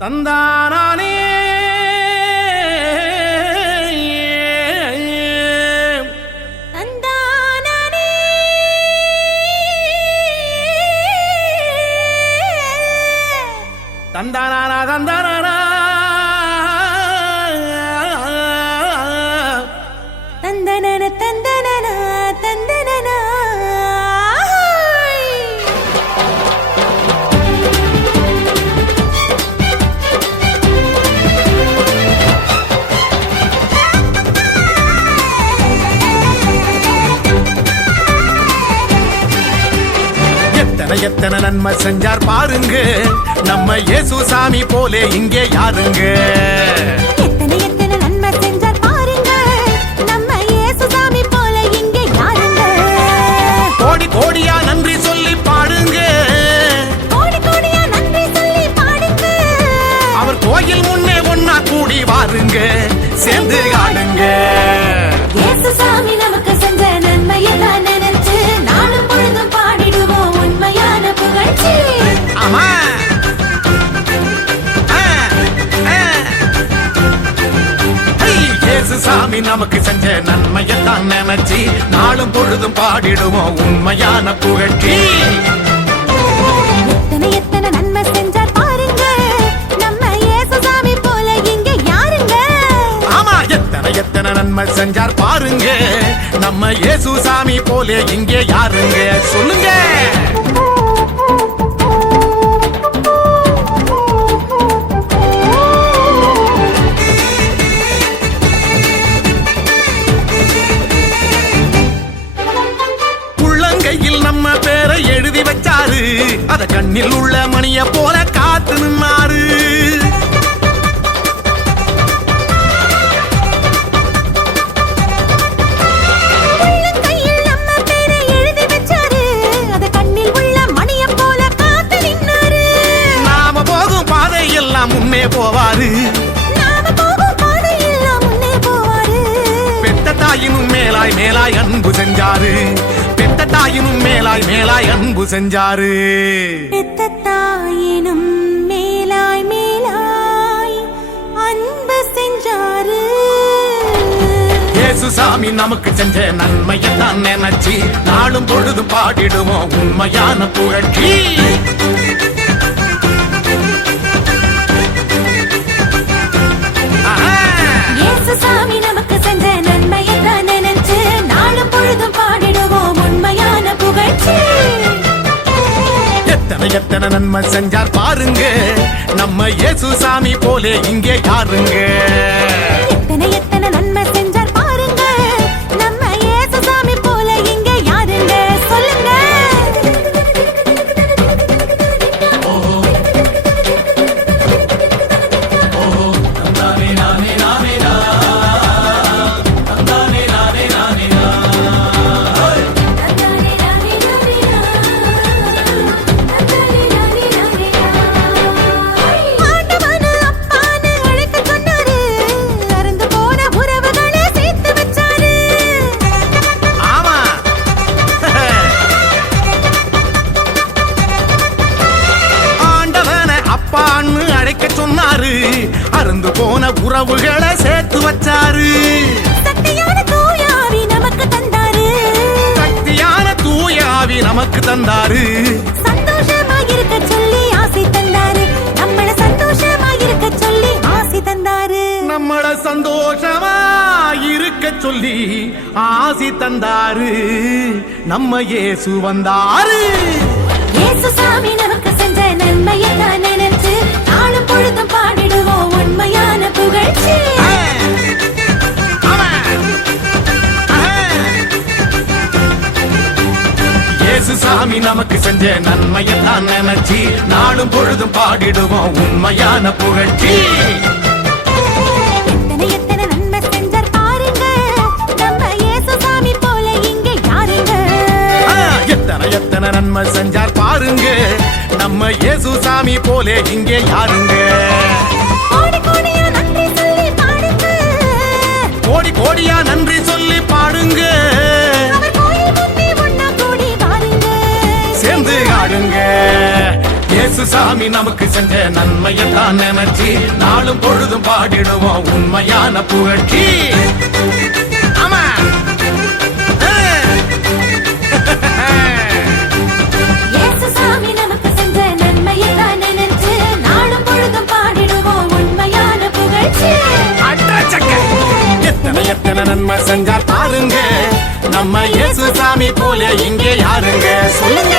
தந்தானே தந்தானா தந்தானா தந்தனன தந்தனன தந்தனன எத்தனை எத்தனை நன்மை செஞ்சார் பாருங்க நம்ம இயேசு சாமி போலே இங்கே யாருங்க. எத்தனை எத்தனை நன்மை செஞ்சார் பாருங்க நம்ம இயேசு சாமி போல இங்கே யாருங்க. கோடி கோடியா நன்றி சொல்லி பாடுங்க, கோடி கோடியா நன்றி சொல்லி பாடுங்க. அவர் கோயில் முன்னே ஒன்னா கூடி வாருங்க, சேர்ந்து ஆடுங்க. இயேசு சாமி நமக்கு செஞ்ச நன்மையை தான் நினைச்சு நாளும் பொழுதும் பாடிடுவோம் உண்மையான புகழ்ச்சி. ஆமா இயேசு சாமி நமக்கு செஞ்ச நன்மையத்தான் நினைச்சு நாளும் பொழுதும் பாடிடுவோம் உண்மையான புகழ்ச்சி. எத்தனை எத்தனை நன்மை செஞ்சார் பாருங்க நம்ம இயேசு சாமி போல இங்கே யாருங்க. ஆமா எத்தனை எத்தனை நன்மை செஞ்சார் பாருங்க நம்ம இயேசு சாமி போலே இங்கே யாருங்க சொல்லுங்க. நம்ம பேரை எழுதி வச்சாரு, அத கண்ணில் உள்ள மணிய போல காத்து நின்னாரு. நாம போகும் பாதை எல்லாம் முன்னே போவாரு, பெத்த தாயினும் மேலாய் மேலாய் அன்பு செஞ்சாரு, பெத்த தாயினும் மேலாய் மேலாய் அன்பு செஞ்சாரு. பெத்த தாயினும் மேலாய் மேலாய் அன்பு செஞ்சாரு. இயேசு சாமி நமக்கு செஞ்ச நன்மையத்தான் நினைச்சு நாளும் பொழுதும் பாடிடுவோம் உண்மையான புகழ்ச்சி. இயேசு சாமி நமக்கு செஞ்ச நன்மையத்தான் நினைச்சு நாளும் பொழுதும் பாடிடுவோம் உண்மையான புகழ்ச்சி. எத்தனை எத்தனை நன்மை செஞ்சார் பாருங்க நம்ம இயேசு சாமி போலே இங்கே யாருங்க. எத்தனை எத்தனை நன்மை செஞ்சார் பாருங்க நம்ம இயேசு சாமி போல இங்கே யாருங்க சொல்லுங்க. அருந்து போன உறவுகளை சேர்த்து வச்சாரு, சக்தியான தூயாவி நமக்கு தந்தாரு, சக்தியான தூயாவி நமக்கு தந்தாரு. சந்தோஷமாயிருக்க சொல்லி ஆசை தந்தாரு, நம்மள சந்தோஷமாயிருக்க சொல்லி ஆசை தந்தாரு, நம்மள சந்தோஷமா இருக்க சொல்லி ஆசி தந்தாரு. நம்ம இயேசு வந்தாரு. இயேசு சாமி நமக்கு செஞ்ச நன்மையை தான் நினைச்சு நாளும் பொழுதும் பாடிடுவோம் உண்மையான புகழ்ச்சி. இயேசு சாமி நமக்கு செஞ்ச நன்மையை தான் நினைச்சு நாளும் பொழுதும் பாடிடுவோம் உண்மையான புகழ்ச்சி. எத்தனை எத்தனை நன்மை செஞ்சார் பாருங்க நம்ம இயேசு சாமி போல இங்கே யாருங்க. எத்தனை எத்தனை நன்மை செஞ்சார் பாருங்க நம்ம இயேசு சாமி போலே இங்கே யாருங்க. கோடி கோடியா நன்றி சொல்லி பாடுங்க, கோடி கோடியா நன்றி சொல்லி பாடுங்க. அவர் கோயில் முன்னே ஒன்னா கூடி வாருங்க, சேர்ந்து ஆடுங்க. இயேசு சாமி நமக்கு செஞ்ச நன்மையத்தான் நினைச்சு நாளும் பொழுதும் பாடிடுவோம் உண்மையான புகழ்ச்சி. ஆமா. இயேசு சாமி நமக்கு செஞ்ச நன்மையைத்தான் நினைச்சு நாளும் பொழுதும் பாடிடுவோம் உண்மையான புகழ்ச்சி. எத்தனை எத்தனை நன்மை செஞ்சால் பாருங்க, நம்ம இயேசு சாமி போல இங்கே யாருங்க சொல்லுங்க.